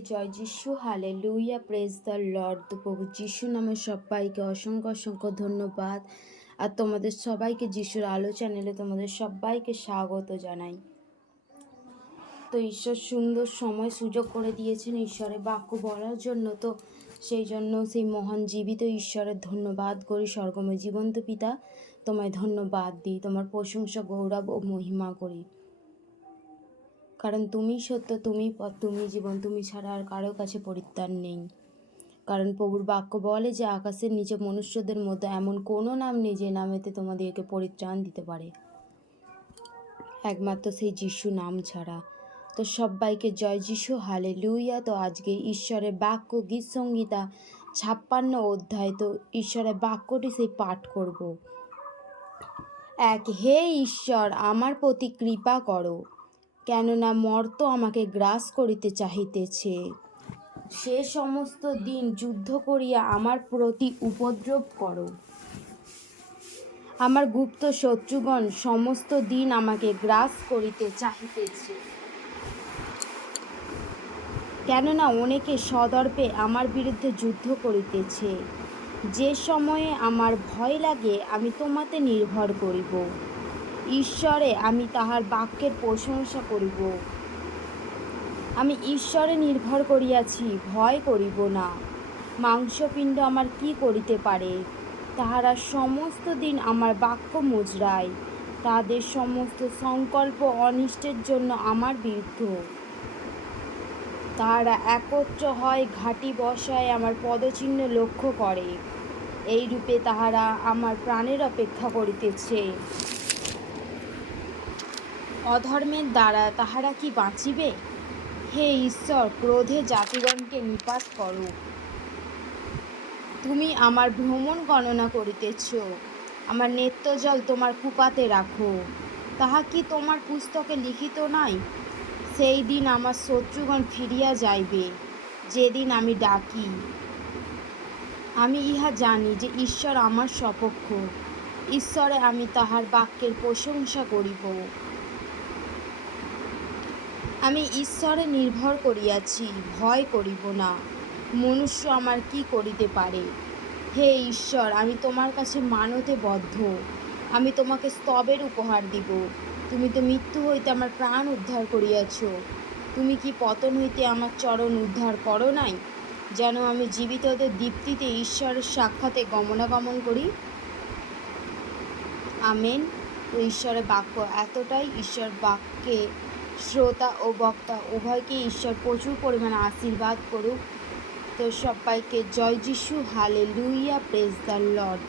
জয় যিশু হালে লুইয়া press the Lord প্রভু যিশু নামে সবাইকে অসংখ্য অসংখ্য ধন্যবাদ। আর তোমাদের সবাইকে যিশুর আলো চ্যানেলে তোমাদের সবাইকে স্বাগত জানাই। তো ঈশ্বর সুন্দর সময় সুযোগ করে দিয়েছেন ঈশ্বরের বাক্য বলার জন্য। তো সেই জন্য সেই মহান জীবিত ঈশ্বরের ধন্যবাদ করি স্বর্গময় জীবন্ত পিতা। তোমায় ধন্যবাদ দিই, তোমার প্রশংসা, গৌরব ও মহিমা করি। কারণ তুমি সত্য তুমি পথ তুমি জীবন, তুমি ছাড়া আর কারও কাছে পরিত্রাণ নেই। কারণ প্রভুর বাক্য বলে যে আকাশের নিচে মনুষ্যদের মধ্যে এমন কোনো নাম নেই যে নামেতে তোমাদেরকে পরিত্রাণ দিতে পারে। একমাত্র সেই যিশু নাম ছাড়া। তো সবাইকে জয় যিশু হালে লুইয়া তো আজকে ঈশ্বরের বাক্য, গীত সঙ্গীতা ছাপ্পান্ন অধ্যায়, তো ঈশ্বরের বাক্যটি সেই পাঠ করব। এক, হে ঈশ্বর, আমার প্রতি কৃপা করো। কেননা মর্ত আমাকে গ্রাস করিতে চাহিতেছে। সে সমস্ত দিন যুদ্ধ করিয়া আমার প্রতি উপদ্রব করো। আমার গুপ্ত শত্রুগণ সমস্ত দিন আমাকে গ্রাস করিতে চাহিতেছে। কেননা অনেকে সদর্পে আমার বিরুদ্ধে যুদ্ধ করিতেছে। যে সময়ে আমার ভয় লাগে, আমি তোমাতে নির্ভর করিব। ঈশ্বরে আমি তাহার বাক্যের প্রশংসা করিব। আমি ঈশ্বরে নির্ভর করিয়াছি, ভয় করিব না। মাংসপিণ্ড আমার কি করিতে পারে? তাহারা সমস্ত দিন আমার বাক্য মুজরায়। তাদের সমস্ত সংকল্প অনিষ্টের জন্য আমার বিরুদ্ধ। তাহারা একত্র হয়, ঘাটি বসায় আমার পদচিহ্ন লক্ষ্য করে। এই রূপে তাহারা আমার প্রাণের অপেক্ষা করিতেছে। অধর্মের দ্বারা তাহারা কি বাঁচিবে? হে ঈশ্বর, ক্রোধে জাতিগণকে নিপাত করো। তুমি আমার ভ্রমণ গণনা করিতেছ। আমার নেত্রজল তোমার কুপাতে রাখো। তাহা কি তোমার পুস্তকে লিখিত নাই? সেই দিন আমার শত্রুগণ ফিরিয়া যাইবে, যেদিন আমি ডাকি। আমি ইহা জানি যে ঈশ্বর আমার সপক্ষ। ঈশ্বরে আমি তাহার বাক্যের প্রশংসা করিব। আমি ঈশ্বরে নির্ভর করিয়াছি, ভয় করিব না। মনুষ্য আমার কি করিতে পারে? হে ঈশ্বর, আমি তোমার কাছে মানতে বদ্ধ। আমি তোমাকে স্তবের উপহার দিব। তুমি তো মৃত্যু হইতে আমার প্রাণ উদ্ধার করিয়াছ। তুমি কি পতন হইতে আমার চরণ উদ্ধার করো নাই? যেন আমি জীবিতদের দীপ্তিতে ঈশ্বরের সাক্ষাতে গমনাগমন করি। আমেন। তো ঈশ্বরের বাক্য এতটাই। ঈশ্বর বাক্যে শ্রোতা ও বক্তা উভয়কে ঈশ্বর প্রচুর পরিমাণে আশীর্বাদ করুক। তো সবাইকে জয় যিশু হালে লুইয়া প্রেস দ্য লর্ড